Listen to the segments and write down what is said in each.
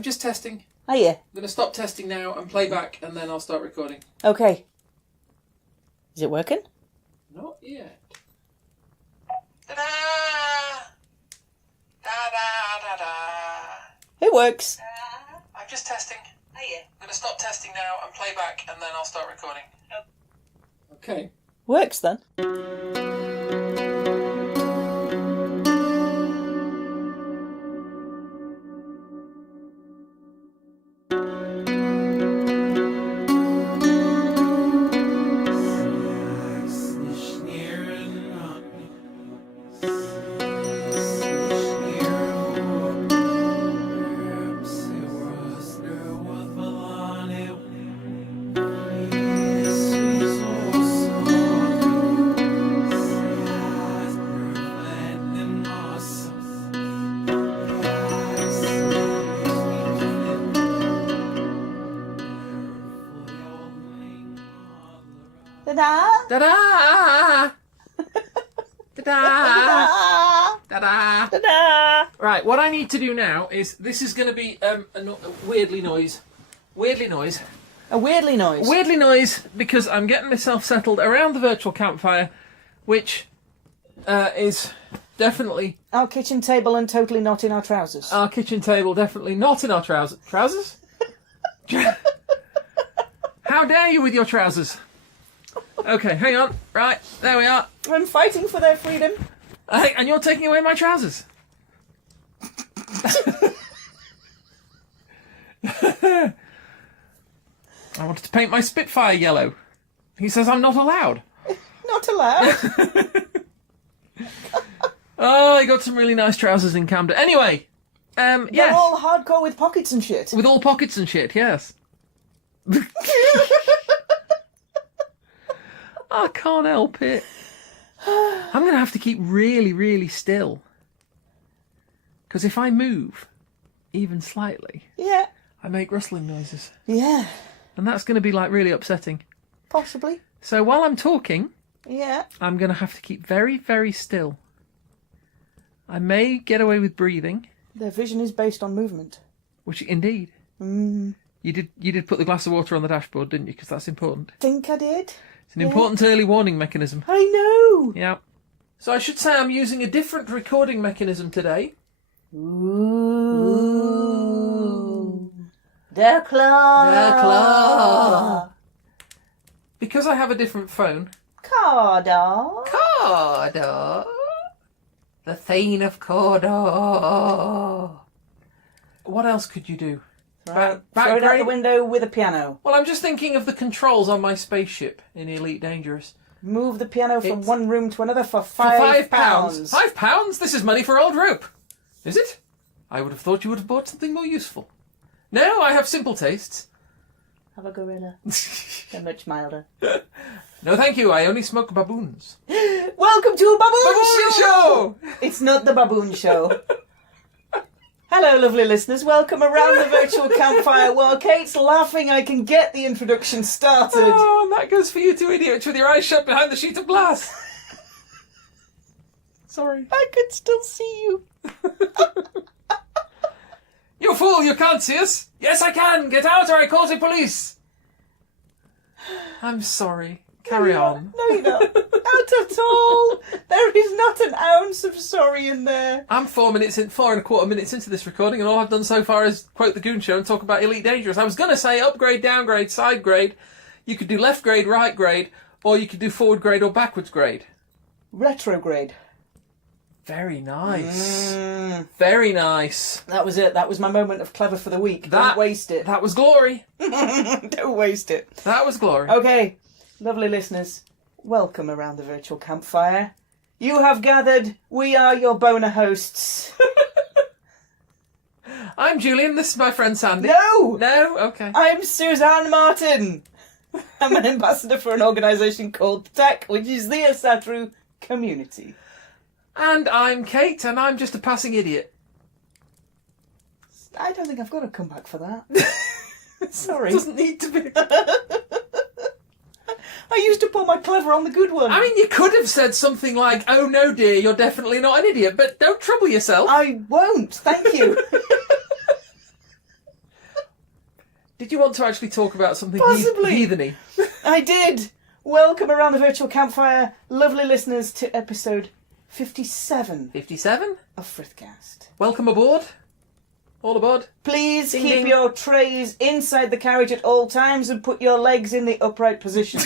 I'm just testing. Are you? I'm going to stop testing now and play back, and then I'll start recording. Okay. Is it working? Not yet. It works. I'm just testing. Are you? I'm going to stop testing now and play back, and then I'll start recording. Okay. Works then. Ta-da! Ta-da! Ta-da! Ta-da! Ta-da! Right, what I need to do now is, this is going to be a weirdly noise. Weirdly noise. A weirdly noise. Weirdly noise, because I'm getting myself settled around the virtual campfire, which is definitely... Our kitchen table and totally not in our trousers. Our kitchen table, definitely not in our trousers. Trousers? How dare you with your trousers? Okay, hang on. Right, there we are. I'm fighting for their freedom. Hey, and you're taking away my trousers. I wanted to paint my Spitfire yellow. He says I'm not allowed. Not allowed. Oh, I got some really nice trousers in Camden. Anyway, They're yes. all hardcore with pockets and shit. With all pockets and shit, yes. I can't help it. I'm going to have to keep really, really still. Because if I move, even slightly, Yeah. I make rustling noises. Yeah. And that's going to be, like, really upsetting. Possibly. So while I'm talking, Yeah. I'm going to have to keep very, very still. I may get away with breathing. Their vision is based on movement. Which, indeed. Mm. You did put the glass of water on the dashboard, didn't you? Because that's important. Think I did? It's an important early warning mechanism. I know. Yeah. So I should say I'm using a different recording mechanism today. Ooh. The claw. The claw. Because I have a different phone. Cawdor. Cawdor. The Thane of Cawdor. What else could you do? Throw it out the window with a piano. Well, I'm just thinking of the controls on my spaceship in Elite Dangerous. Move the piano from one room to another for For £5. £5? This is money for old rope. Is it? I would have thought you would have bought something more useful. No, I have simple tastes. Have a gorilla. They're much milder. No, thank you. I only smoke baboons. Welcome to a baboon Show! It's not the baboon show. Hello, lovely listeners. Welcome around the virtual campfire. While Kate's laughing, I can get the introduction started. Oh, and that goes for you two idiots with your eyes shut behind the sheet of glass. Sorry. I could still see you. You fool, you can't see us. Yes, I can. Get out or I call the police. I'm sorry. Carry on. No, you're not. Not at all. There is not an ounce of sorry in there. I'm 4 and a quarter minutes into this recording, and all I've done so far is quote the Goon Show and talk about Elite Dangerous. I was going to say upgrade, downgrade, side grade. You could do left grade, right grade, or you could do forward grade or backwards grade. Retrograde. Very nice. Very nice. That was it. That was my moment of clever for the week. Don't waste it. That was glory. Don't waste it. That was glory. Okay, lovely listeners, welcome around the virtual campfire. You have gathered. We are your boner hosts. I'm Julian. This is my friend Sandy. No! No? Okay. I'm Suzanne Martin. I'm an ambassador for an organisation called TEC, which is the Asatru community. And I'm Kate, and I'm just a passing idiot. I don't think I've got to come back for that. Sorry. It doesn't need to be. I used to put my clever on the good one. I mean, you could have said something like, oh no dear, you're definitely not an idiot, but don't trouble yourself. I won't, thank you. did you want to actually talk about something Possibly. heatheny? I did. Welcome around the virtual campfire, lovely listeners, to episode 57 57? of Frithcast. Welcome aboard. All aboard. Please Ding, keep ding. your trays inside the carriage at all times and put your legs in the upright position.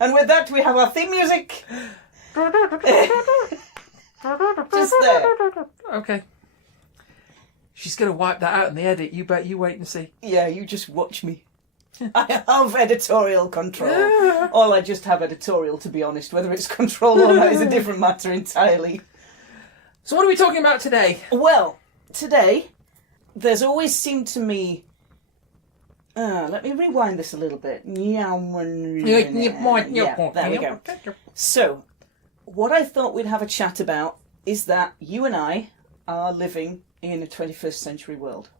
And with that, we have our theme music. Just there. Okay. She's going to wipe that out in the edit. You bet. You wait and see. Yeah, you just watch me. I have editorial control. Yeah. Or I just have editorial, to be honest. Whether it's control or not is a different matter entirely. So what are we talking about today? Well, today, there's always seemed to me... let me rewind this a little bit. Yeah, there we go. So, what I thought we'd have a chat about is that you and I are living in a 21st century world.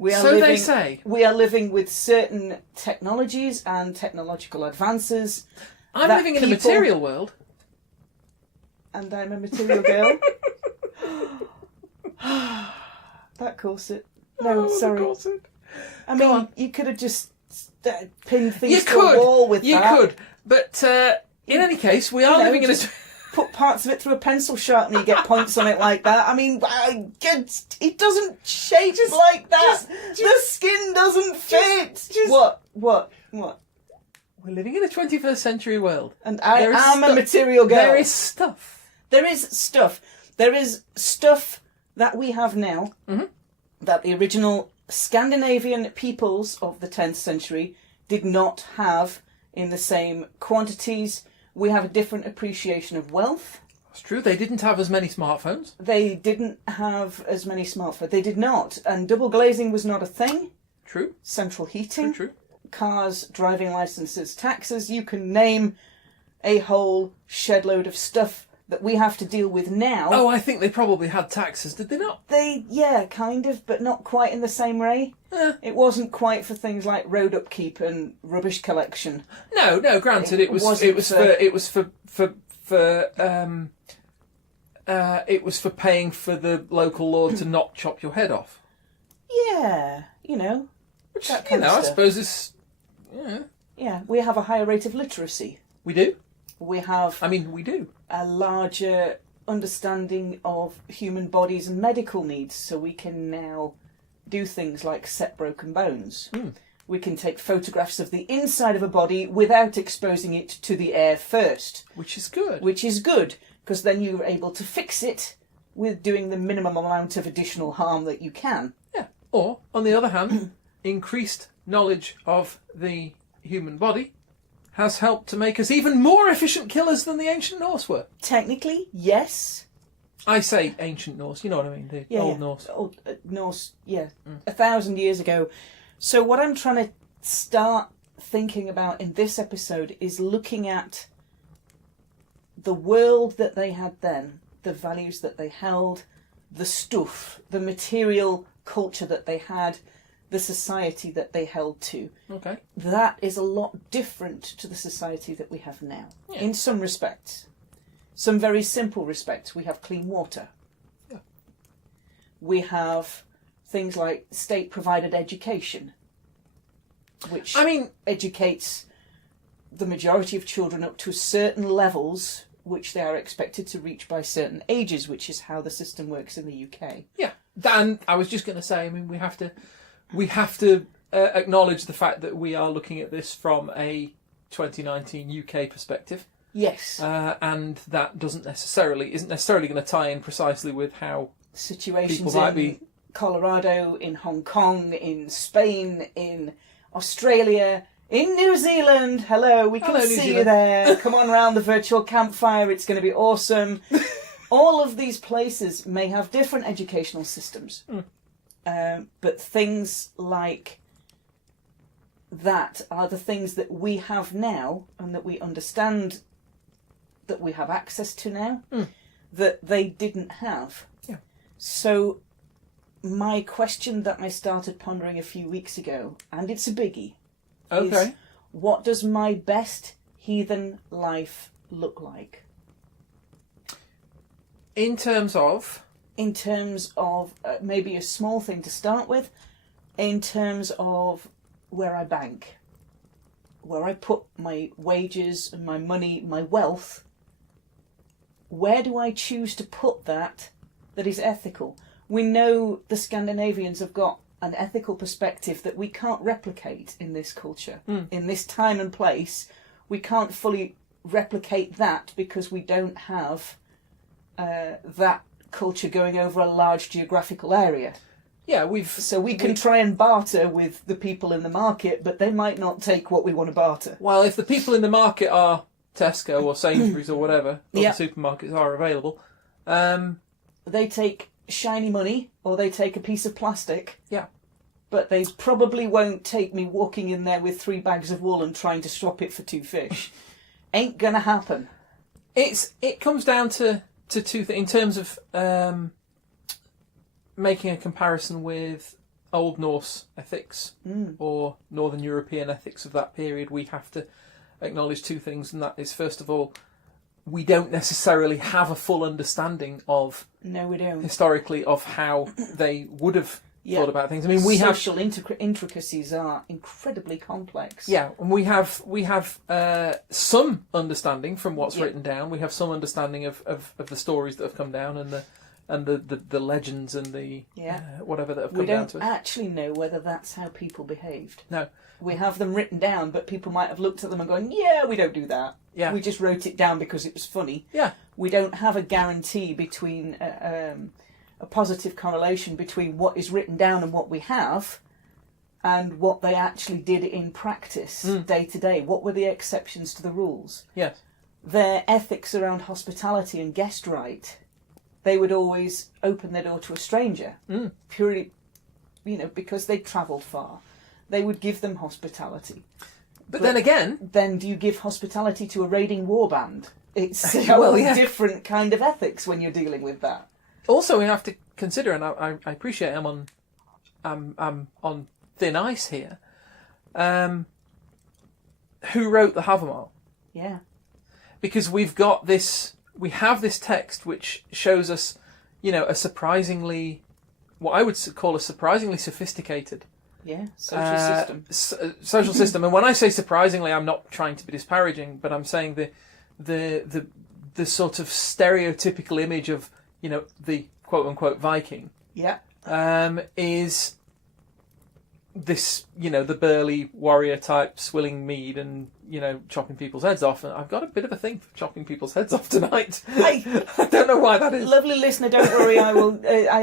They say. We are living with certain technologies and technological advances. I'm living in a material world. And I'm a material girl. That corset. No, sorry. Corset. I Go mean, on. you could have just pinned things You to a wall with You that. could. But in any case, we are living in a... Put parts of it through a pencil sharpener, you get points on it like that. I mean, it doesn't shape like that. The skin doesn't fit. What? We're living in a 21st century world. And I There is am a stuff- material girl. There is stuff. There is stuff. There is stuff that we have now that the original Scandinavian peoples of the 10th century did not have in the same quantities. We have a different appreciation of wealth. That's true. They didn't have as many smartphones. They didn't have as many smartphones. They did not. And double glazing was not a thing. True. Central heating. True. Cars, driving licenses, taxes. You can name a whole shed load of stuff that we have to deal with now. Oh, I think they probably had taxes, did they not? Yeah, kind of, but not quite in the same way. It wasn't quite for things like road upkeep and rubbish collection. No. Granted, it was for paying for the local lord to not chop your head off. Yeah, Which that kind of I stuff. suppose is. Yeah, we have a higher rate of literacy. We do. We have We do. a larger understanding of human bodies and medical needs, so we can now do things like set broken bones. We can take photographs of the inside of a body without exposing it to the air first. Which is good. Which is good, because then you're able to fix it with doing the minimum amount of additional harm that you can. Yeah. Or, on the other hand, increased knowledge of the human body has helped to make us even more efficient killers than the ancient Norse were. Technically, yes. I say ancient Norse, you know what I mean, the Old Norse. Old Norse, 1,000 years ago. So what I'm trying to start thinking about in this episode is looking at the world that they had then, the values that they held, the stuff, the material culture that they had, the society that they held to. Okay. That is a lot different to the society that we have now, in some respects. Some very simple respects. We have clean water. Yeah. We have things like state-provided education, which educates the majority of children up to certain levels which they are expected to reach by certain ages, which is how the system works in the UK. Yeah. And I was just going to say, we have to acknowledge the fact that we are looking at this from a 2019 UK perspective. Yes. And that isn't necessarily going to tie in precisely with how situations people might be. Colorado, in Hong Kong, in Spain, in Australia, in New Zealand. Hello, we can see you there. Come on round the virtual campfire. It's going to be awesome. All of these places may have different educational systems. But things like that are the things that we have now and that we understand that we have access to now that they didn't have. Yeah. So my question that I started pondering a few weeks ago, and it's a biggie, is what does my best heathen life look like? In terms of In terms of maybe a small thing to start with, in terms of where I bank, where I put my wages and my money, my wealth, where do I choose to put that is ethical? We know the Scandinavians have got an ethical perspective that we can't replicate in this culture. In this time and place, we can't fully replicate that because we don't have that culture going over a large geographical area. Yeah, so we can try and barter with the people in the market, but they might not take what we want to barter. Well, if the people in the market are Tesco or Sainsbury's or whatever, or the supermarkets are available, they take shiny money or they take a piece of plastic. Yeah. But they probably won't take me walking in there with 3 bags of wool and trying to swap it for 2 fish. Ain't gonna happen. It comes down to 2 things in terms of making a comparison with Old Norse ethics or Northern European ethics of that period. We have to acknowledge 2 things, and that is, first of all, we don't necessarily have a full understanding of we don't historically of how they would have thought about things. I mean, we social intricacies are incredibly complex. Yeah, and we have some understanding from what's written down. We have some understanding of the stories that have come down and the legends and the whatever that have come down to us. We don't actually know whether that's how people behaved. No. We have them written down, but people might have looked at them and going, yeah, we don't do that. Yeah. We just wrote it down because it was funny. Yeah. We don't have a guarantee between a positive correlation between what is written down and what we have and what they actually did in practice day to day. What were the exceptions to the rules? Yes. Their ethics around hospitality and guest right, they would always open their door to a stranger, purely, because they'd travelled far. They would give them hospitality. But then again... Then do you give hospitality to a raiding warband? It's a different kind of ethics when you're dealing with that. Also, we have to consider, and I appreciate I'm on thin ice here, who wrote the Havamal? Yeah. Because we have this text which shows us, a surprisingly, what I would call a surprisingly sophisticated social system. And when I say surprisingly, I'm not trying to be disparaging, but I'm saying the sort of stereotypical image of, the quote unquote Viking. Yeah. Is this, the burly warrior type swilling mead and, chopping people's heads off. And I've got a bit of a thing for chopping people's heads off tonight. I don't know why that is. Lovely listener, don't worry.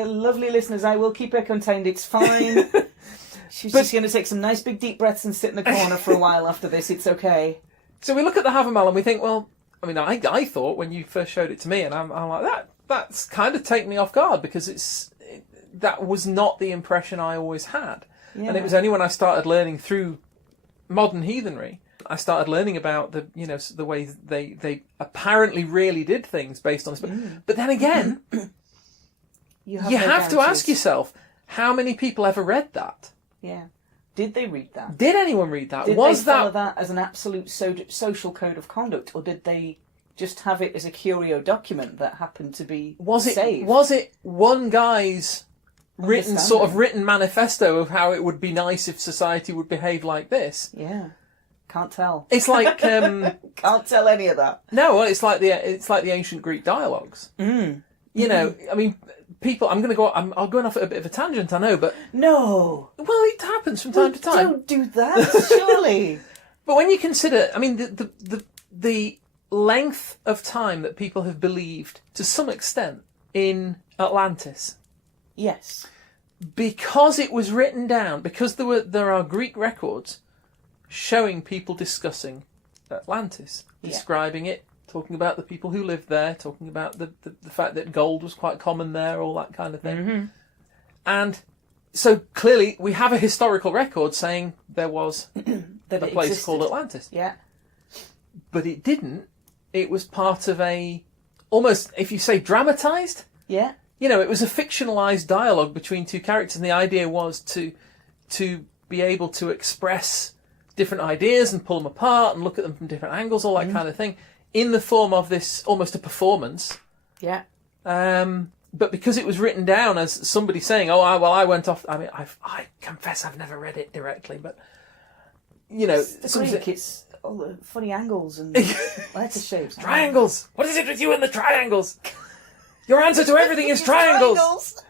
Lovely listeners, I will keep her contained. It's fine. She's just going to take some nice big deep breaths and sit in the corner for a while after this. It's okay. So we look at the Havamal and we think, well, I mean, I thought when you first showed it to me, and I'm like, that's kind of taken me off guard because that was not the impression I always had. Yeah. And it was only when I started learning through modern heathenry, I started learning about the way they apparently really did things based on this. But then again, you have to ask yourself, how many people ever read that? Yeah. Did they read that? Did anyone read that? Did they follow that as an absolute social code of conduct, or did they just have it as a curio document that happened to be saved? Was it one guy's written manifesto of how it would be nice if society would behave like this? Yeah. Can't tell. It's like can't tell any of that. No, well, it's like the ancient Greek dialogues. I mean, people. I'll go off at a bit of a tangent, I know, but no. Well, it happens from time to time. Don't do that, surely. But when you consider, I mean, the length of time that people have believed, to some extent, in Atlantis. Yes. Because it was written down, because there are Greek records showing people discussing Atlantis, describing it, talking about the people who lived there, talking about the fact that gold was quite common there, all that kind of thing. Mm-hmm. And so clearly we have a historical record saying there was a place called Atlantis. Yeah. But it didn't. It was part of almost, if you say dramatised. Yeah. It was a fictionalised dialogue between 2 characters, and the idea was to be able to express different ideas and pull them apart and look at them from different angles, all that kind of thing, in the form of this almost a performance. Yeah. But because it was written down as somebody saying, I went off... I mean, I confess I've never read it directly, but, The Greek, it's all the funny angles and letter shapes. Triangles! What is it with you and the triangles? Your answer to everything is triangles!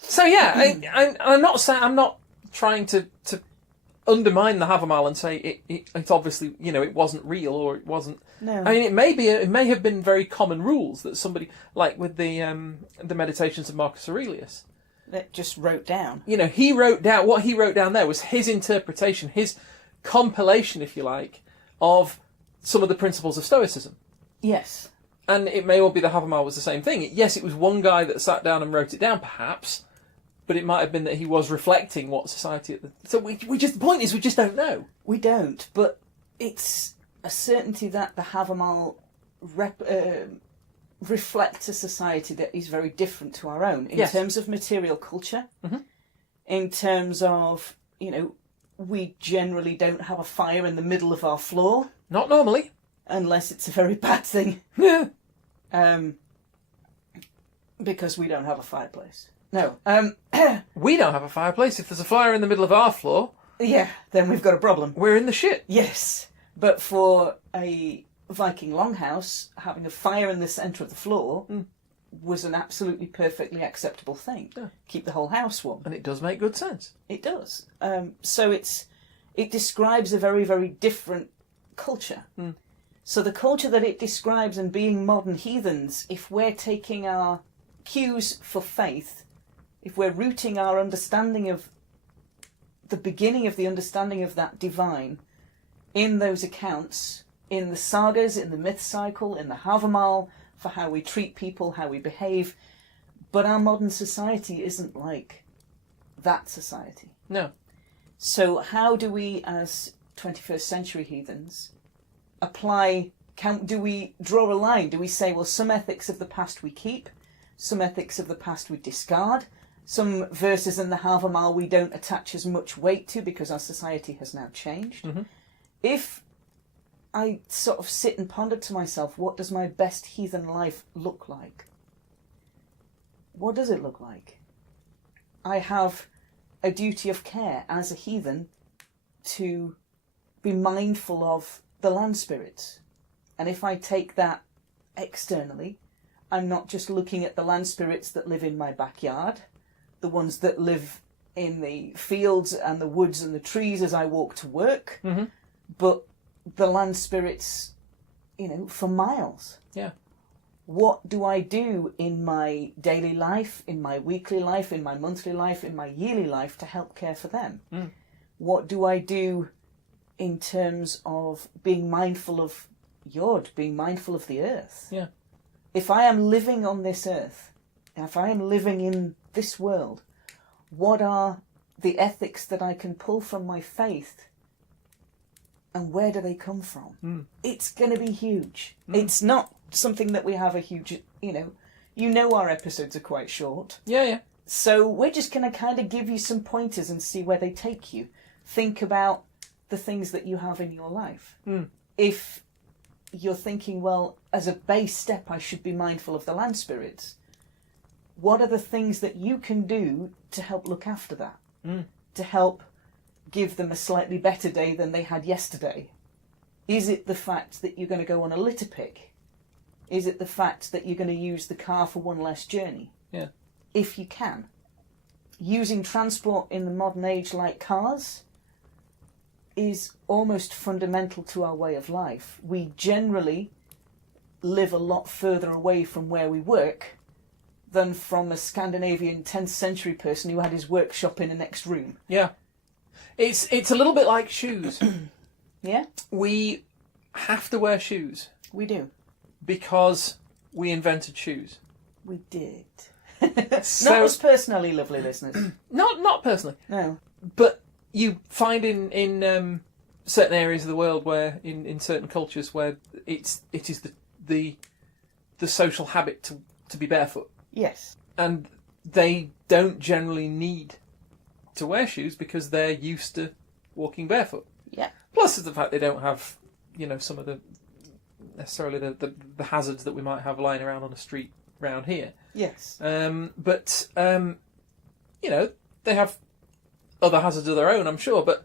So yeah, I'm not saying, I'm not trying to undermine the Havamal and say it's obviously, it wasn't real or it wasn't. No. I mean, it may have been very common rules that somebody, like with the Meditations of Marcus Aurelius, that just wrote down. He wrote down, what he wrote down there was his interpretation, his compilation, if you like, of some of the principles of Stoicism. Yes. And it may well be the Havamal was the same thing. Yes, it was one guy that sat down and wrote it down, perhaps, but it might have been that he was reflecting what society... So the point is, we just don't know. We don't, but it's a certainty that the Havamal reflects a society that is very different to our own in terms of material culture, in terms of, we generally don't have a fire in the middle of our floor. Not normally. Unless it's a very bad thing. Yeah. Because we don't have a fireplace. No. We don't have a fireplace. If there's a fire in the middle of our floor... Yeah, then we've got a problem. We're in the shit. Yes. But for a Viking longhouse, having a fire in the centre of the floor was an absolutely perfectly acceptable thing. Yeah. Keep the whole house warm. And it does make good sense. It does. So it describes a very, very different culture. So the culture that it describes and being modern heathens, if we're taking our cues for faith, if we're rooting our understanding of the beginning of the understanding of that divine in those accounts, in the sagas, in the myth cycle, in the Havamal, for how we treat people, how we behave, but our modern society isn't like that society. No. So how do we, as 21st century heathens, do we draw a line? Do we say, well, some ethics of the past we keep, some ethics of the past we discard, some verses in the Havamal we don't attach as much weight to because our society has now changed? If I sort of sit and ponder to myself, what does my best heathen life look like? What does it look like? I have a duty of care as a heathen to be mindful of the land spirits. And if I take that externally, I'm not just looking at the land spirits that live in my backyard, the ones that live in the fields and the woods and the trees as I walk to work, but the land spirits, for miles. Yeah. What do I do in my daily life, in my weekly life, in my monthly life, in my yearly life to help care for them? What do I do in terms of being mindful of Yod, being mindful of the earth? Yeah. If I am living on this earth, if I am living in this world, what are the ethics that I can pull from my faith, and where do they come from? It's going to be huge. It's not something that we have a huge, our episodes are quite short. Yeah. So we're just going to kind of give you some pointers and see where they take you. Think about the things that you have in your life. If you're thinking, well, as a base step, I should be mindful of the land spirits, what are the things that you can do to help look after that? To help give them a slightly better day than they had yesterday? Is it the fact that you're going to go on a litter pick? Is it the fact that you're going to use the car for one less journey? Yeah. If you can. Using transport in the modern age like cars is almost fundamental to our way of life. We generally live a lot further away from where we work than from a Scandinavian 10th century person who had his workshop in the next room. Yeah. It's a little bit like shoes. Yeah? We have to wear shoes. We do. Because we invented shoes. We did. So, not as personally, lovely listeners. Not personally. No. But you find in certain areas of the world where, in certain cultures, where it is the social habit to be barefoot. Yes. And they don't generally need to wear shoes because they're used to walking barefoot. Yeah. Plus the fact they don't have some of the necessarily the hazards that we might have lying around on a street round here. Yes. But they have other hazards of their own, I'm sure. But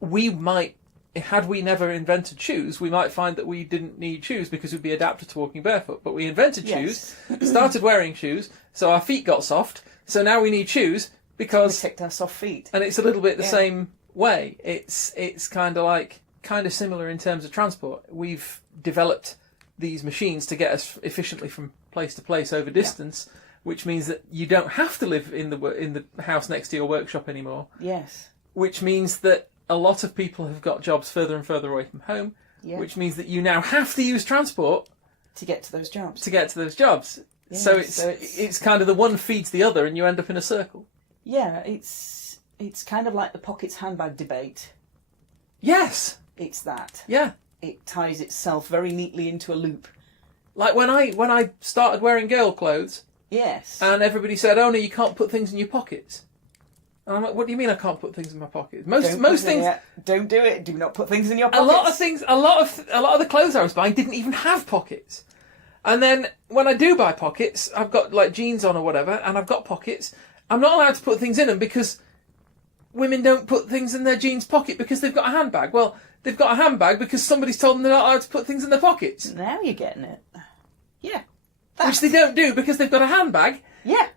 we might, had we never invented shoes, we might find that we didn't need shoes because we'd be adapted to walking barefoot. But we invented shoes, started wearing shoes, so our feet got soft. So now we need shoes because we ticked our soft feet. And it's a little bit the same way. It's kind of similar in terms of transport. We've developed these machines to get us efficiently from place to place over distance, which means that you don't have to live in the house next to your workshop anymore. Yes. Which means that a lot of people have got jobs further and further away from home, which means that you now have to use transport to get to those jobs. Yeah, so it's kind of the one feeds the other and you end up in a circle. Yeah, it's kind of like the pockets handbag debate. Yes. It's that. Yeah. It ties itself very neatly into a loop. Like when I started wearing girl clothes. Yes. And everybody said, "Oh no, you can't put things in your pockets." And I'm like, "What do you mean I can't put things in my pockets?" Most things. Don't do it. Do not put things in your pockets. A lot of the clothes I was buying didn't even have pockets. And then when I do buy pockets, I've got like jeans on or whatever, and I've got pockets. I'm not allowed to put things in them because women don't put things in their jeans pocket because they've got a handbag. Well, they've got a handbag because somebody's told them they're not allowed to put things in their pockets. Now you're getting it. Yeah. Which they don't do because they've got a handbag. Yeah.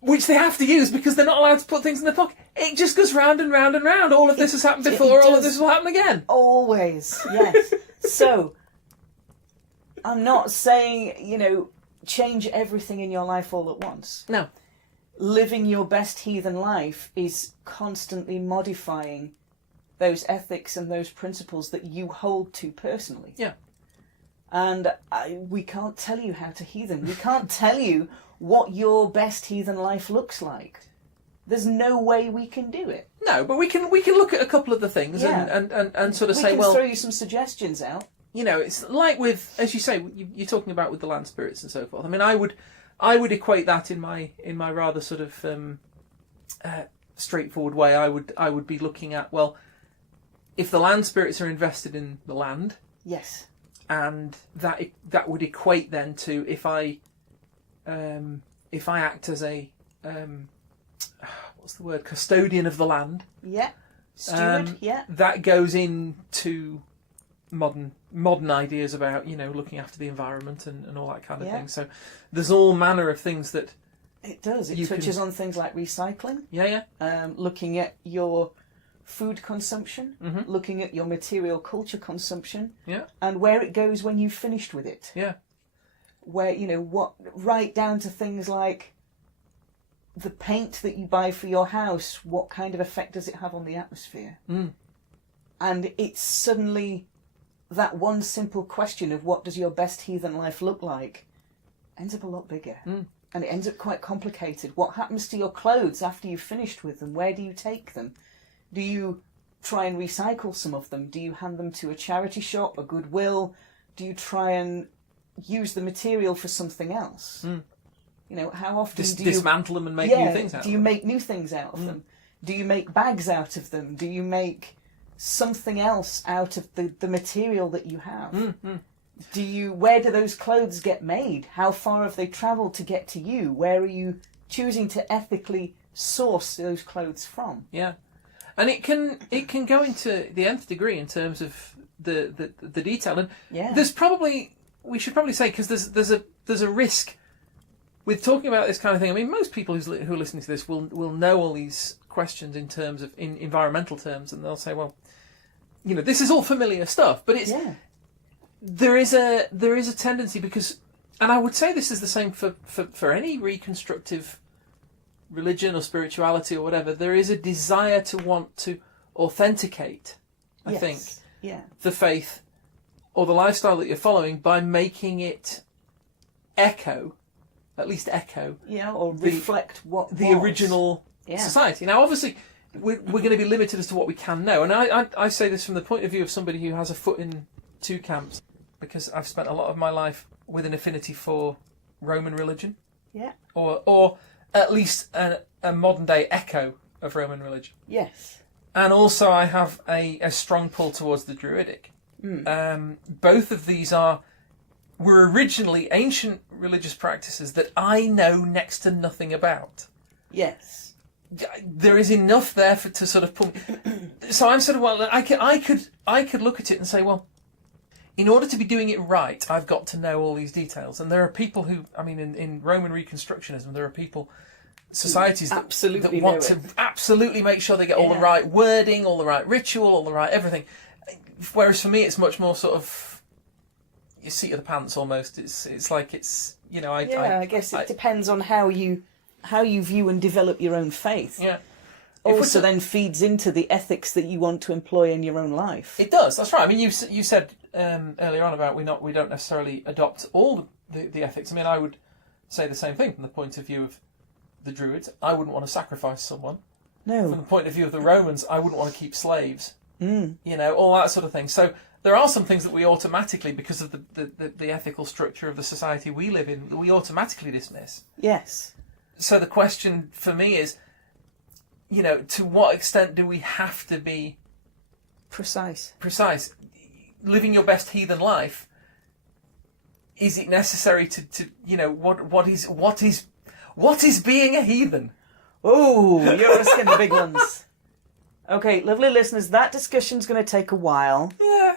Which they have to use because they're not allowed to put things in their pocket. It just goes round and round and round. All of this has happened before, all of this will happen again. Always, yes. So, I'm not saying, change everything in your life all at once. No. Living your best heathen life is constantly modifying those ethics and those principles that you hold to personally. Yeah. And we can't tell you how to heathen. We can't tell you what your best heathen life looks like. There's no way we can do it. No, but we can look at a couple of the things and sort of say, well, we can throw you some suggestions out. It's like with, as you say, you're talking about with the land spirits and so forth. I mean, I would equate that in my rather sort of straightforward way. I would be looking at, well, if the land spirits are invested in the land, yes. And that would equate then to if I act as a what's the word, custodian of the land. Yeah. Steward. Yeah. That goes into modern ideas about looking after the environment and all that kind of thing. So there's all manner of things that it does. It touches on things like recycling. Yeah. Looking at your food consumption, mm-hmm. looking at your material culture consumption, yeah, and where it goes when you've finished with it. Yeah. Where, right down to things like the paint that you buy for your house, what kind of effect does it have on the atmosphere? Mm. And it's suddenly that one simple question of what does your best heathen life look like ends up a lot bigger. Mm. And it ends up quite complicated. What happens to your clothes after you've finished with them? Where do you take them? Do you try and recycle some of them? Do you hand them to a charity shop, a Goodwill? Do you try and use the material for something else? Mm. How often do you dismantle them and make new things out of them? Do you make new things out of them? Do you make bags out of them? Do you make something else out of the material that you have? Where do those clothes get made? How far have they travelled to get to you? Where are you choosing to ethically source those clothes from? Yeah. And it can go into the nth degree in terms of the detail. And we should probably say, because there's a risk with talking about this kind of thing. I mean, most people who are listening to this will know all these questions in terms of in environmental terms, and they'll say, well, this is all familiar stuff, but there is a tendency because, and I would say this is the same for any reconstructive religion or spirituality or whatever. There is a desire to want to authenticate, I think, the faith or the lifestyle that you're following by making it at least echo, or reflect what the original society. Now, obviously, we're going to be limited as to what we can know, and I say this from the point of view of somebody who has a foot in two camps, because I've spent a lot of my life with an affinity for Roman religion, or at least a modern day echo of Roman religion. Yes, and also I have a strong pull towards the Druidic. Both of these were originally ancient religious practices that I know next to nothing about. Yes. There is enough there to sort of pump. So I'm sort of, well, I could look at it and say, well, in order to be doing it right, I've got to know all these details. And there are people who, I mean, in Roman Reconstructionism, there are people, societies that want to absolutely make sure they get all the right wording, all the right ritual, all the right everything. Whereas for me, it's much more sort of your seat of the pants almost. It's like it's, you know, I guess it depends on how you view and develop your own faith. Yeah. Also then feeds into the ethics that you want to employ in your own life. It does, that's right. I mean, you said earlier on about we don't necessarily adopt all the ethics. I mean, I would say the same thing from the point of view of the Druids. I wouldn't want to sacrifice someone. No. From the point of view of the Romans, I wouldn't want to keep slaves. You know, all that sort of thing. So there are some things that we automatically, because of the ethical structure of the society we live in, that we automatically dismiss. Yes. So the question for me is, you know, to what extent do we have to be precise? Living your best heathen life, is it necessary to you know, what is being a heathen? Oh, you're asking the big ones. Okay, lovely listeners, that discussion's going to take a while. Yeah.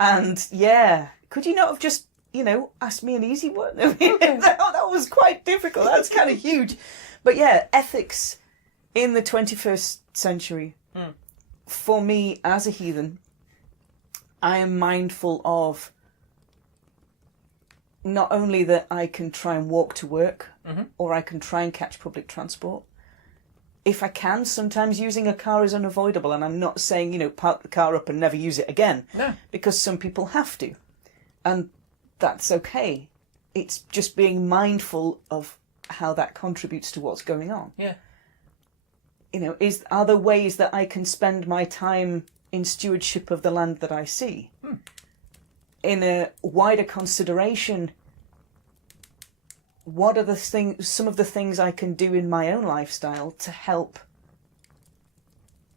And yeah, could you not have just, you know, asked me an easy one? I mean, that was quite difficult. That's kind of huge. But yeah, ethics in the 21st century, for me as a heathen, I am mindful of not only that I can try and walk to work, or I can try and catch public transport. If I can, sometimes using a car is unavoidable, and I'm not saying, you know, park the car up and never use it again. No. Because some people have to. And that's okay. It's just being mindful of how that contributes to what's going on. Yeah. You know, are there ways that I can spend my time in stewardship of the land that I see? In a wider consideration, what are some of the things I can do in my own lifestyle to help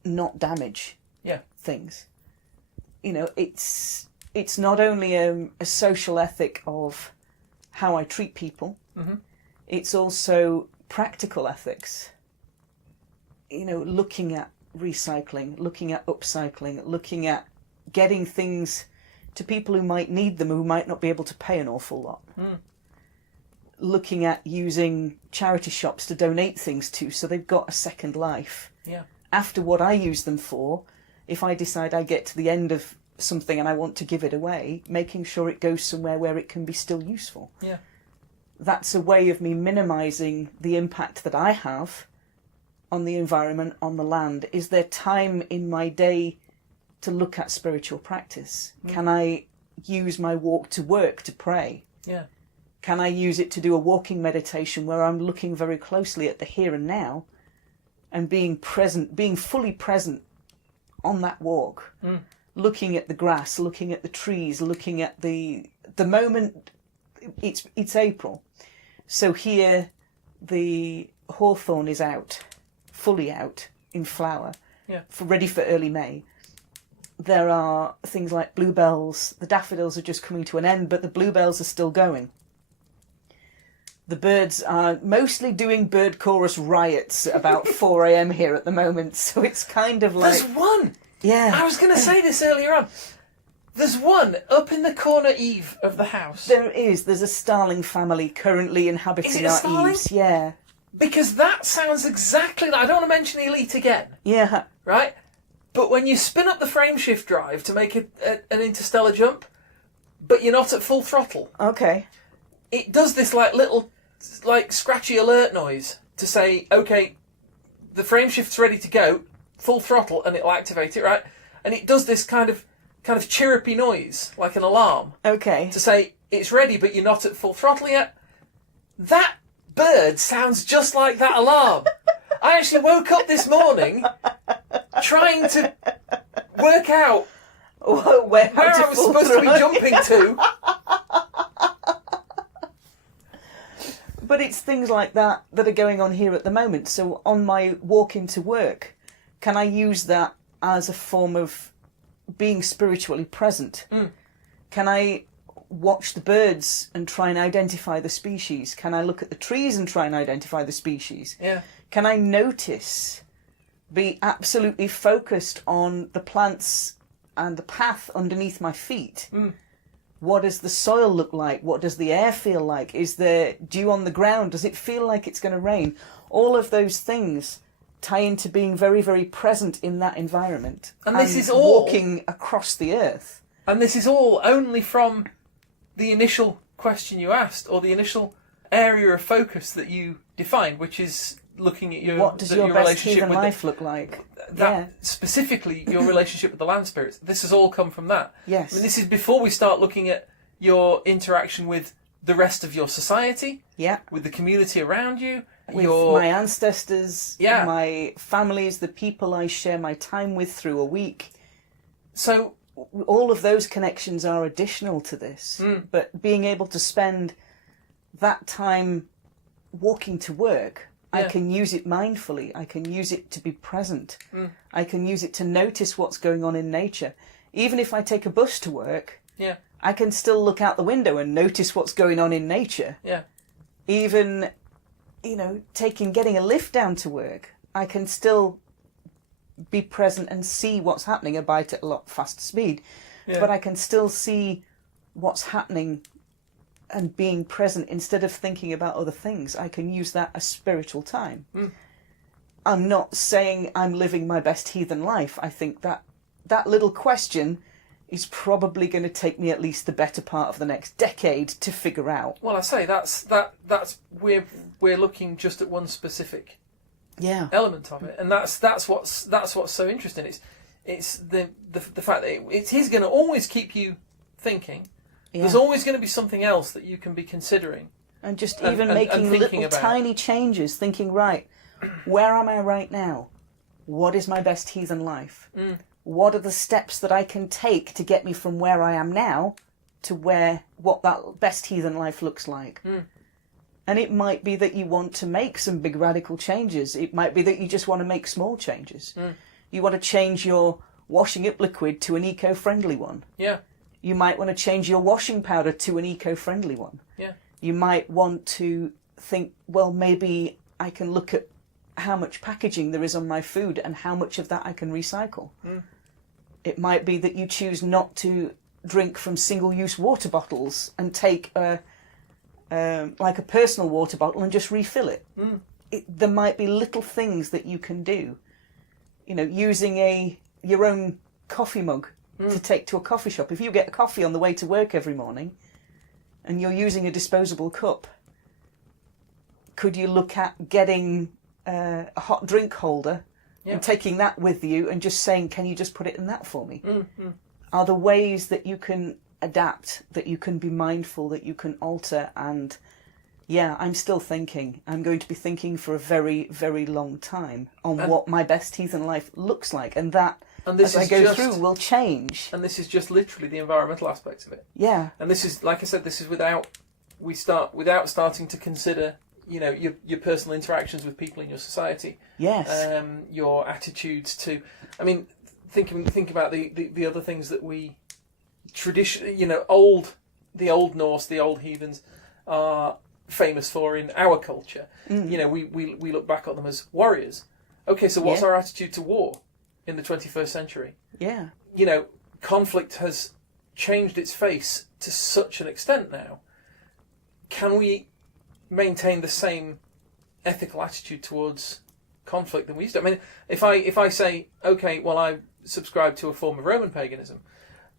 not damage things? You know, it's not only a social ethic of how I treat people, it's also practical ethics. You know, looking at recycling, looking at upcycling, looking at getting things to people who might need them, who might not be able to pay an awful lot. Looking at using charity shops to donate things to, so they've got a second life. Yeah. After what I use them for, if I decide I get to the end of something and I want to give it away, making sure it goes somewhere where it can be still useful. Yeah. That's a way of me minimising the impact that I have on the environment, on the land. Is there time in my day to look at spiritual practice? Can I use my walk to work to pray? Yeah. Can I use it to do a walking meditation where I'm looking very closely at the here and now and being present, being fully present on that walk, looking at the grass, looking at the trees, looking at the moment. It's April. So here the hawthorn is out, fully out in flower, ready for early May. There are things like bluebells. The daffodils are just coming to an end, but the bluebells are still going. The birds are mostly doing bird chorus riots about 4 a.m. here at the moment, so it's kind of like... There's one! Yeah. I was going to say this earlier on. There's one up in the corner eave of the house. There is. There's a starling family currently inhabiting Is it a our starling? eaves. Yeah. Because that sounds exactly like... I don't want to mention the elite again. Yeah. Right? But when you spin up the frameshift drive to make an interstellar jump, but you're not at full throttle, Okay. it does this little scratchy alert noise to say, okay, the frameshift's ready to go, full throttle, and it'll activate it, right? And it does this kind of chirrupy noise, like an alarm, Okay. to say it's ready, but you're not at full throttle yet. That bird sounds just like that alarm. I actually woke up this morning trying to work out where I was supposed to be jumping to. But it's things like that that are going on here at the moment. So on my walk into work, can I use that as a form of being spiritually present? Can I watch the birds and try and identify the species? Can I look at the trees and try and identify the species? Yeah. Can I notice, be absolutely focused on the plants and the path underneath my feet? What does the soil look like? What does the air feel like? Is there dew on the ground? Does it feel like it's going to rain? All of those things tie into being very, very present in that environment. And this is all walking across the earth. And this is all only from the initial question you asked, or the initial area of focus that you defined, which is looking at your what does your best relationship heathen with life look like? Specifically your relationship with the land spirits. This has all come from that. Yes. I mean, this is before we start looking at your interaction with the rest of your society, with the community around you, with my ancestors, Yeah. my families, the people I share my time with through a week. So all of those connections are additional to this. But being able to spend that time walking to work, I can use it mindfully. I can use it to be present. I can use it to notice what's going on in nature. Even if I take a bus to work, I can still look out the window and notice what's going on in nature. Even, getting a lift down to work, I can still be present and see what's happening, albeit at a lot faster speed. But I can still see what's happening and being present instead of thinking about other things. I can use that as spiritual time. I'm not saying I'm living my best heathen life. I think that little question is probably going to take me at least the better part of the next decade to figure out. Well, I say that's we're looking just at one specific element of it, and that's what's so interesting. It's the fact that it is going to always keep you thinking. There's always going to be something else that you can be considering, and just even making little tiny changes. Thinking, right, where am I right now? What is my best heathen life? What are the steps that I can take to get me from where I am now to what that best heathen life looks like? And it might be that you want to make some big radical changes. It might be that you just want to make small changes. You want to change your washing up liquid to an eco-friendly one. You might want to change your washing powder to an eco-friendly one. You might want to think, well, maybe I can look at how much packaging there is on my food and how much of that I can recycle. It might be that you choose not to drink from single-use water bottles and take like a personal water bottle and just refill it. There might be little things that you can do. Using your own coffee mug to take to a coffee shop. If you get a coffee on the way to work every morning and you're using a disposable cup, could you look at getting a hot drink holder and taking that with you and just saying, can you just put it in that for me? Are there ways that you can adapt, that you can be mindful, that you can alter? And I'm still thinking. I'm going to be thinking for a very, very long time on what my best heathen life looks like. And that, as I go through, will change. And this is just literally the environmental aspects of it. And this is, like I said, this is without starting to consider, your personal interactions with people in your society. Your attitudes to, think about the other things that we traditionally, the old Norse, the old heathens are famous for in our culture. We look back at them as warriors. Okay, so what's our attitude to war in the 21st century? Conflict has changed its face to such an extent now. Can we maintain the same ethical attitude towards conflict than we used to? If I say, okay, well, I subscribe to a form of Roman paganism,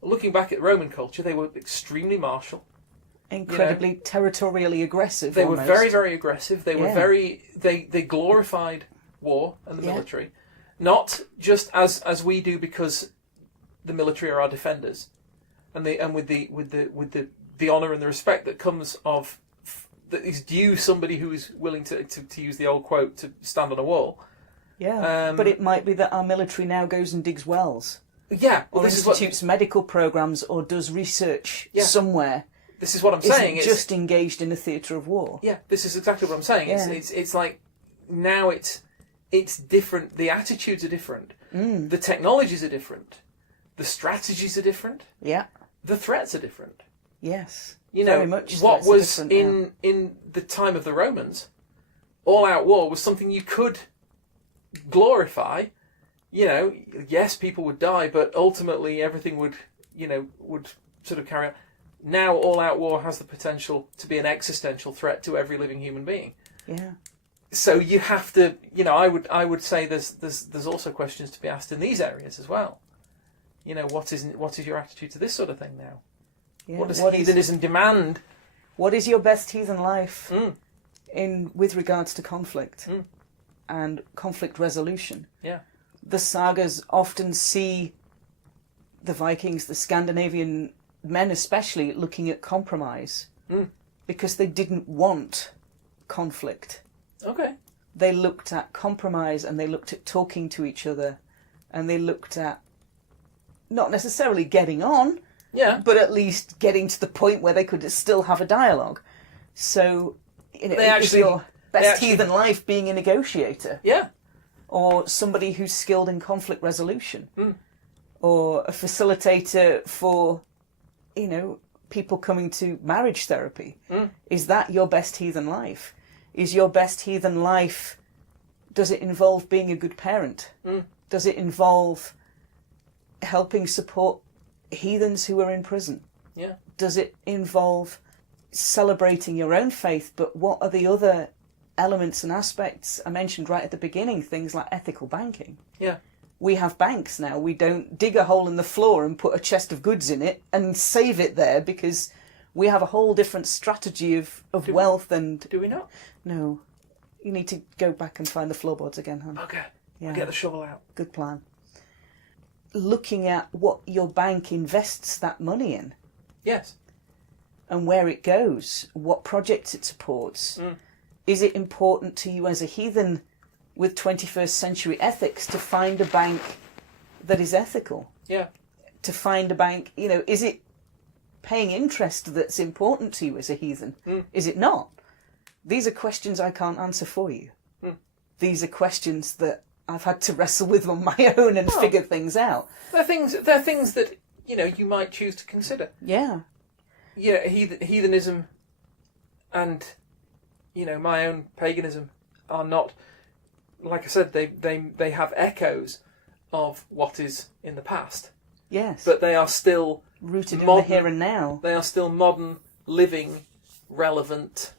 looking back at Roman culture, they were extremely martial, incredibly territorially aggressive. They were very, very aggressive. They were they glorified war and the military, not just as we do, because the military are our defenders, and with the honour and the respect that comes of that is due somebody who is willing to use the old quote, to stand on a wall. But it might be that our military now goes and digs wells. Or institutes medical programmes or does research somewhere. This is what I'm saying. It's just engaged in a theatre of war. This is exactly what I'm saying. It's like now it's different. The attitudes are different. The technologies are different. The strategies are different. Yeah. The threats are different. Yes. You know, very much what threats are was different in the time of the Romans, all-out war was something you could glorify. You know, yes, people would die, but ultimately everything would sort of carry on. Now, all-out war has the potential to be an existential threat to every living human being. Yeah. So you have to, I would say there's also questions to be asked in these areas as well. You know, what is your attitude to this sort of thing now? Yeah. What does heathenism demand? What is your best heathen life with regards to conflict and conflict resolution? Yeah. The sagas often see the Vikings, the Scandinavian men especially, looking at compromise because they didn't want conflict. Okay. They looked at compromise and they looked at talking to each other and they looked at not necessarily getting on, but at least getting to the point where they could still have a dialogue. So, is your best heathen life being a negotiator? Yeah. Or somebody who's skilled in conflict resolution? Or a facilitator for, people coming to marriage therapy? Is that your best heathen life? Is your best heathen life, does it involve being a good parent? Does it involve helping support heathens who are in prison? Yeah. Does it involve celebrating your own faith, but what are the other elements and aspects I mentioned right at the beginning, things like ethical banking? Yeah. We have banks now. We don't dig a hole in the floor and put a chest of goods in it and save it there because we have a whole different strategy of wealth and... Do we not? No. You need to go back and find the floorboards again, hon. Okay. Yeah. I'll get the shovel out. Good plan. Looking at what your bank invests that money in. Yes. And where it goes, what projects it supports. Is it important to you as a heathen with 21st century ethics to find a bank that is ethical? Yeah. To find a bank, is it paying interest that's important to you as a heathen? Is it not? These are questions I can't answer for you. These are questions that I've had to wrestle with on my own and figure things out. They're things that, you might choose to consider. Yeah. Yeah, heathenism and, my own paganism are not, like I said, they have echoes of what is in the past. Yes. But they are still rooted modern, in the here and now. They are still modern, living, relevant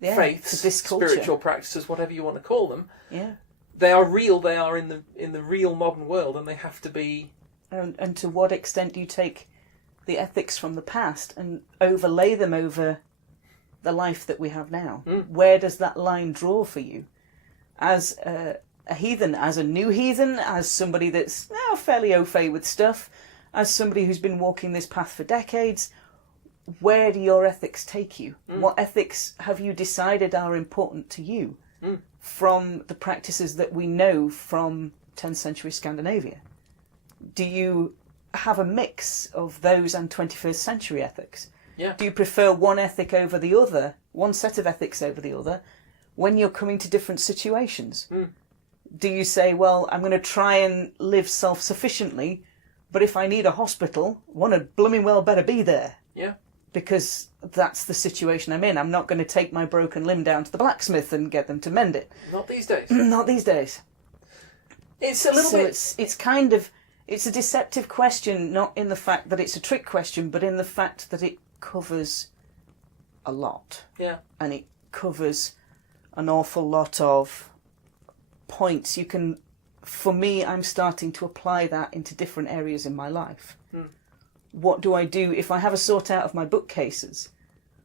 faiths, to this culture. Spiritual practices, whatever you want to call them. Yeah. They are real. They are in the real modern world, and they have to be. And to what extent do you take the ethics from the past and overlay them over the life that we have now? Where does that line draw for you? As a heathen, as a new heathen, as somebody that's fairly au fait with stuff, as somebody who's been walking this path for decades, where do your ethics take you? What ethics have you decided are important to you from the practices that we know from 10th century Scandinavia? Do you have a mix of those and 21st century ethics? Yeah. Do you prefer one ethic over the other, one set of ethics over the other, when you're coming to different situations? Do you say, well, I'm going to try and live self-sufficiently, but if I need a hospital, one had blooming well better be there. Yeah. Because that's the situation I'm in. I'm not going to take my broken limb down to the blacksmith and get them to mend it. Not these days. Not these days. It's a little bit... It's kind of... It's a deceptive question, not in the fact that it's a trick question, but in the fact that it covers a lot. Yeah. And it covers an awful lot of points. You can... For me, I'm starting to apply that into different areas in my life. What do I do if I have a sort out of my bookcases?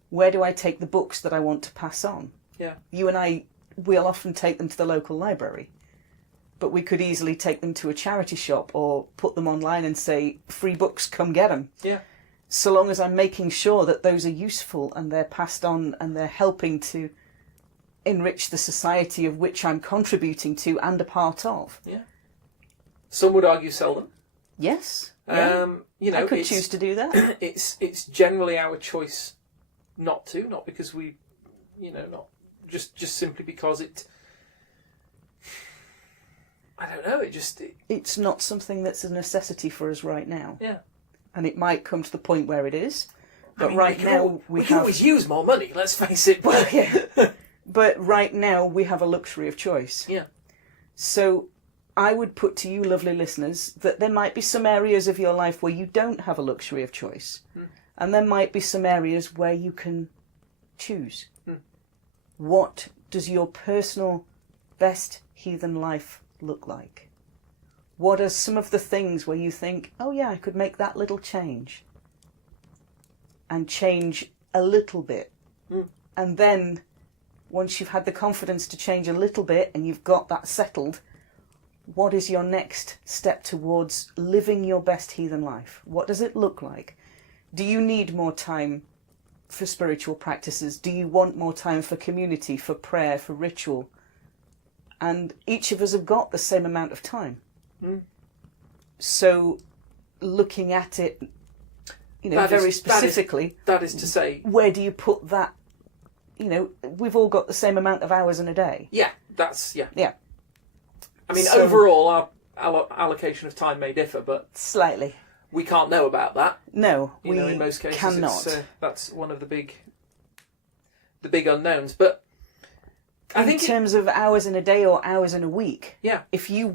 Where do I take the books that I want to pass on? Yeah. You and I, we'll often take them to the local library, but we could easily take them to a charity shop or put them online and say, free books, come get them. Yeah. So long as I'm making sure that those are useful and they're passed on and they're helping to enrich the society of which I'm contributing to and a part of. Yeah. Some would argue sell them. Yes. Yeah. I could choose to do that. It's generally our choice not to, not because we, not just simply because I don't know. It's not something that's a necessity for us right now. Yeah. And it might come to the point where it is. But we can always use more money, let's face it. Well, yeah. But right now we have a luxury of choice. Yeah. So I would put to you, lovely listeners, that there might be some areas of your life where you don't have a luxury of choice. And there might be some areas where you can choose. What does your personal best heathen life look like? What are some of the things where you think, oh yeah, I could make that little change? And change a little bit. And then, once you've had the confidence to change a little bit and you've got that settled, what is your next step towards living your best heathen life? What does it look like? Do you need more time for spiritual practices? Do you want more time for community, for prayer, for ritual? And each of us have got the same amount of time. So, looking at it, very specifically... That is to say... Where do you put that? We've all got the same amount of hours in a day. Yeah, Yeah. I mean, overall, our allocation of time may differ, but... Slightly. We can't know about that. No, we in most cases, cannot. That's one of the big unknowns. But in terms of hours in a day or hours in a week, yeah. If you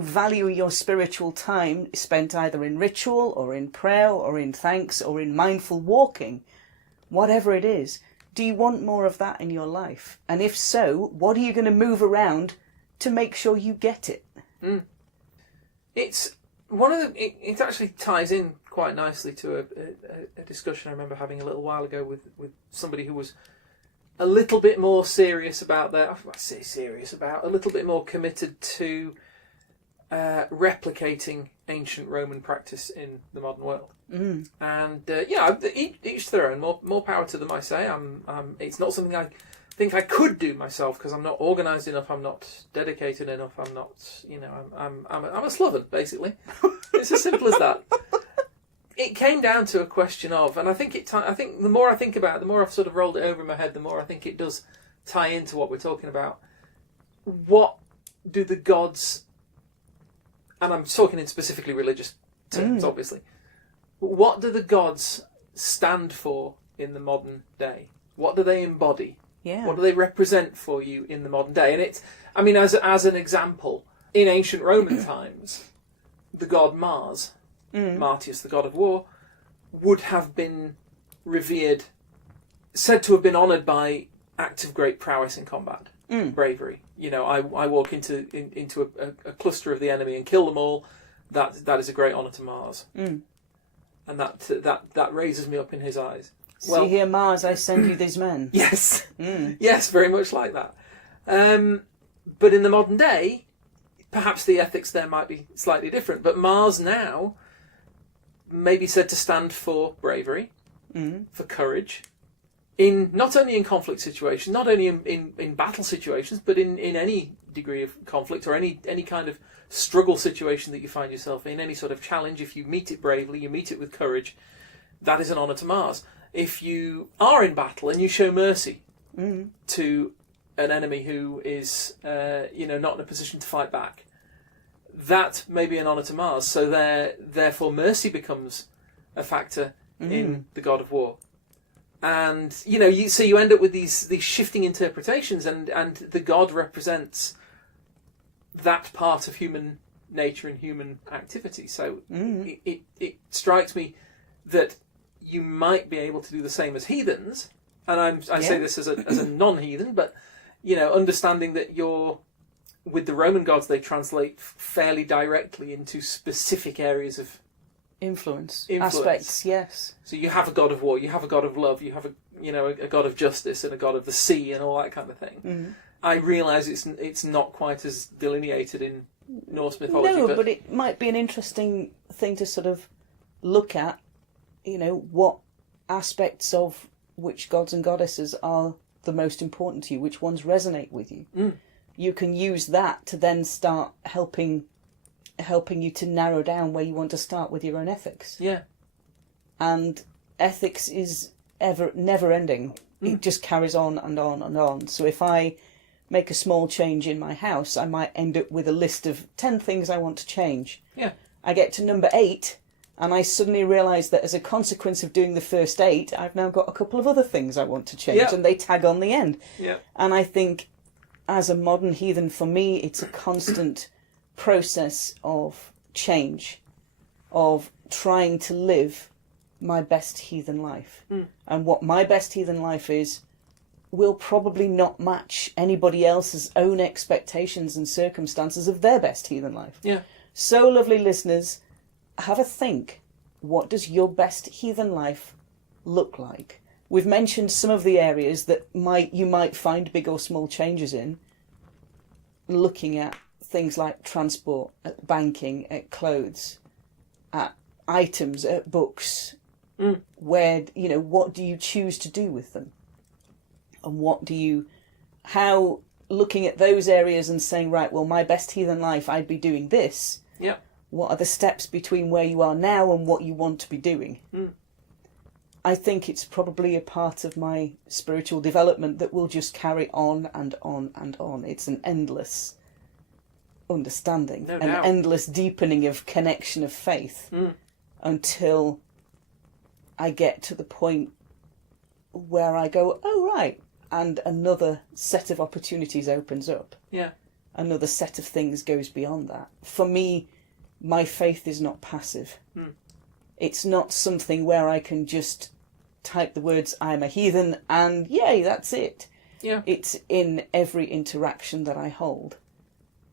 value your spiritual time spent either in ritual or in prayer or in thanks or in mindful walking, whatever it is, do you want more of that in your life? And if so, what are you going to move around to make sure you get it? It's one of the. It actually ties in quite nicely to a discussion I remember having a little while ago with somebody who was a little bit more serious about a little bit more committed to replicating ancient Roman practice in the modern world. And each to their own. More power to them, I say. It's not something I think I could do myself because I'm not organised enough. I'm not dedicated enough. I'm not. I'm a sloven, basically. It's as simple as that. It came down to a question of, and I think the more I think about it, the more I've sort of rolled it over in my head, the more I think it does tie into what we're talking about. What do the gods, and I'm talking in specifically religious terms, obviously, what do the gods stand for in the modern day? What do they embody? Yeah. What do they represent for you in the modern day? And as an example, in ancient Roman times, the god Mars, Martius, the god of war, would have been revered, said to have been honoured by acts of great prowess in combat, bravery. I walk into a cluster of the enemy and kill them all. That is a great honour to Mars, and that raises me up in his eyes. See here, Mars, I send you these men. Yes, yes, very much like that. But in the modern day, perhaps the ethics there might be slightly different. But Mars now may be said to stand for bravery, for courage, not only in conflict situations, not only in battle situations, but in any degree of conflict or any kind of struggle situation that you find yourself in, any sort of challenge. If you meet it bravely, you meet it with courage, that is an honour to Mars. If you are in battle and you show mercy to an enemy who is, not in a position to fight back, that may be an honour to Mars. So therefore, mercy becomes a factor in the god of war. And so you end up with these shifting interpretations, and the god represents that part of human nature and human activity. So it strikes me that you might be able to do the same as heathens, and I say this as a non-heathen, but understanding that with the Roman gods, they translate fairly directly into specific areas of influence aspects. Yes. So you have a god of war, you have a god of love, you have a god of justice, and a god of the sea, and all that kind of thing. I realise it's not quite as delineated in Norse mythology. No, but it might be an interesting thing to sort of look at. What aspects of which gods and goddesses are the most important to you, which ones resonate with you. You can use that to then start helping you to narrow down where you want to start with your own ethics. Yeah. And ethics is never ending. It just carries on and on and on. So if I make a small change in my house, I might end up with a list of 10 things I want to change. Yeah. I get to number 8, and I suddenly realise that as a consequence of doing the first 8, I've now got a couple of other things I want to change, and they tag on the end. Yeah. And I think, as a modern heathen, for me, it's a constant process of change, of trying to live my best heathen life. And what my best heathen life is will probably not match anybody else's own expectations and circumstances of their best heathen life. Yeah. So, lovely listeners, have a think. What does your best heathen life look like? We've mentioned some of the areas that you might find big or small changes in, looking at things like transport, at banking, at clothes, at items, at books, where, what do you choose to do with them? And how, looking at those areas and saying, right, well, my best heathen life, I'd be doing this. Yeah. What are the steps between where you are now and what you want to be doing? I think it's probably a part of my spiritual development that will just carry on and on and on. It's an endless understanding, No an doubt. endless deepening of connection of faith until I get to the point where I go, oh, right, and another set of opportunities opens up. Yeah. Another set of things goes beyond that. For me, my faith is not passive. It's not something where I can just type the words, I'm a heathen, and yay, that's it. Yeah. It's in every interaction that I hold.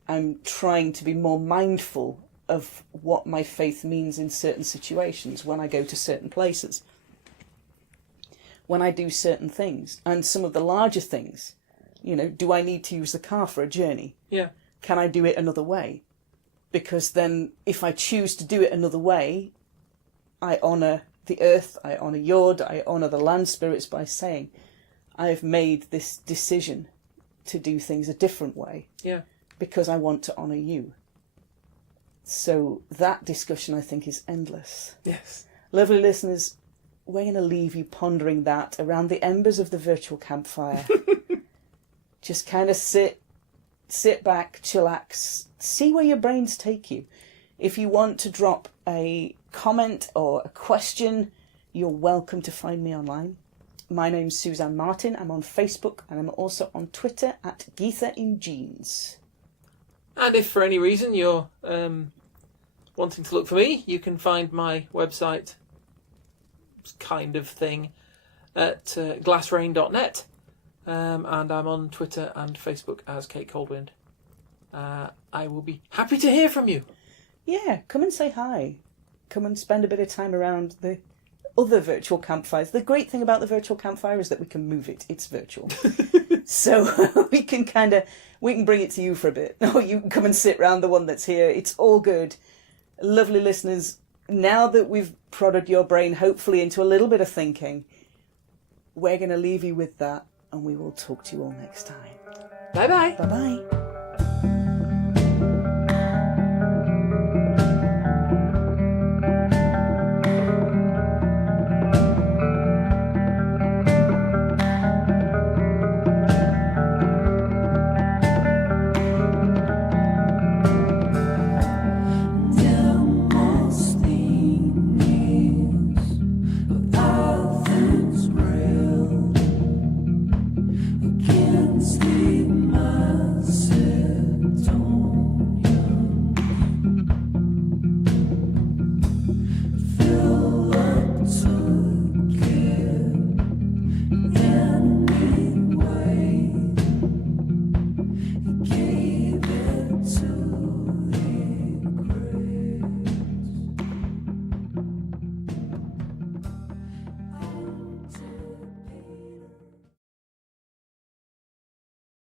I'm trying to be more mindful of what my faith means in certain situations, when I go to certain places, when I do certain things. And some of the larger things, do I need to use the car for a journey? Yeah. Can I do it another way? Because then if I choose to do it another way, I honour the earth, I honour Yod, I honour the land spirits by saying, I've made this decision to do things a different way. Yeah. Because I want to honour you. So that discussion, I think, is endless. Yes. Lovely listeners, we're going to leave you pondering that around the embers of the virtual campfire. Just kind of sit back, chillax, see where your brains take you. If you want to drop a comment or a question, you're welcome to find me online. My name's Suzanne Martin. I'm on Facebook, and I'm also on Twitter at Geetha in Jeans. And if for any reason you're wanting to look for me, you can find my website kind of thing at glassrain.net. And I'm on Twitter and Facebook as Kate Coldwind. I will be happy to hear from you. Yeah, come and say hi. Come and spend a bit of time around the other virtual campfires. The great thing about the virtual campfire is that we can move it. It's virtual. So we can bring it to you for a bit. Or you can come and sit round the one that's here. It's all good. Lovely listeners, now that we've prodded your brain hopefully into a little bit of thinking, we're going to leave you with that, and we will talk to you all next time. Bye-bye. Bye-bye.